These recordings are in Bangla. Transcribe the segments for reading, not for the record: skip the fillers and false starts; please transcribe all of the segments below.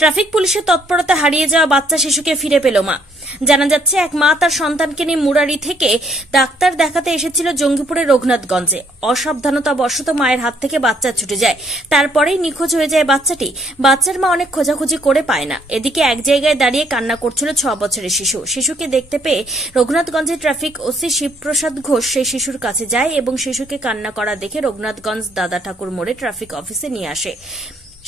ট্রাফিক পুলিশের তৎপরতা হারিয়ে যাওয়া বাচ্চা শিশুকে ফিরে পেল মা। জানা যাচ্ছে, এক মা তার সন্তানকে নিয়ে মুরারি থেকে ডাক্তার দেখাতে এসেছিল জঙ্গিপুরের রঘুনাথগঞ্জে। অসাবধানতাবশত মায়ের হাত থেকে বাচ্চা ছুটে যায়, তারপরেই নিখোঁজ হয়ে যায় বাচ্চাটি। বাচ্চার মা অনেক খোঁজাখুঁজি করে পায় না। এদিকে এক জায়গায় দাঁড়িয়ে কান্না করছিল 6 বছরের শিশু। শিশুকে দেখতে পেয়ে রঘুনাথগঞ্জের ট্রাফিক ওসি শিবপ্রসাদ ঘোষ সেই শিশুর কাছে যায় এবং শিশুকে কান্না করা দেখে রঘুনাথগঞ্জ দাদা ঠাকুর মোড়ে ট্রাফিক অফিসে নিয়ে আসে।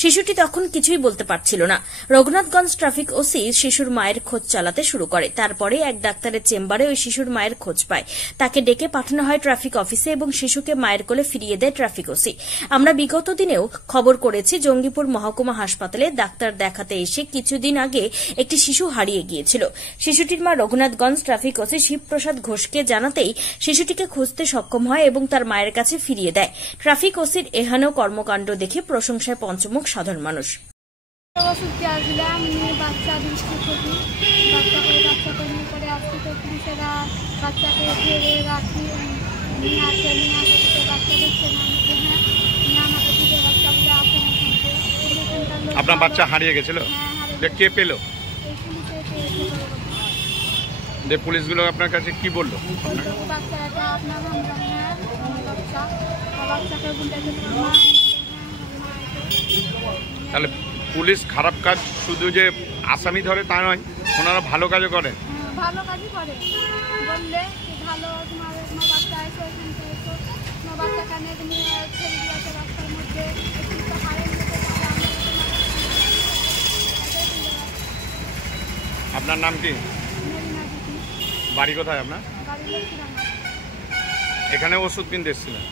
শিশুটি তখন কিছুই বলতে পারছিল না। রঘুনাথগঞ্জ ট্রাফিক ওসি শিশুর মায়ের খোঁজ চালাতে শুরু করে। তারপরে এক ডাক্তারের চেম্বারে ওই শিশুর মায়ের খোঁজ পায়। তাকে ডেকে পাঠানো হয় ট্রাফিক অফিসে এবং শিশুকে মায়ের কোলে ফিরিয়ে দেয় ট্রাফিক ওসি। আমরা বিগত দিনেও খবর করেছি, জঙ্গিপুর মহকুমা হাসপাতালে ডাক্তার দেখাতে এসে কিছুদিন আগে একটি শিশু হারিয়ে গিয়েছিল। শিশুটির মা রঘুনাথগঞ্জ ট্রাফিক ওসি শিবপ্রসাদ ঘোষকে জানাতেই শিশুটিকে খুঁজতে সক্ষম হয় এবং তার মায়ের কাছে ফিরিয়ে দেয়। ট্রাফিক ওসির এহেন কর্মকাণ্ড দেখে প্রশংসায় পঞ্চমুখ সাধারণ মানুষ। আপনার বাচ্চা হারিয়ে গেছিল, কে পেল? পুলিশগুলো আপনার কাছে কি বললো? তাহলে পুলিশ খারাপ কাজ শুধু যে আসামি ধরে তা নয়, ওনারা ভালো কাজও করে। ভালো কাজই করে, বললে ভালো তোমার বাচ্চা এসো, তোমার বাচ্চা কানে তুমি ছেড়ে দিয়েছো রাস্তার মধ্যে। আপনার নাম কি? বাড়ি কোথায় আপনার? বাড়ি এখানে ওষুধ কিনতে এসেছিলেন?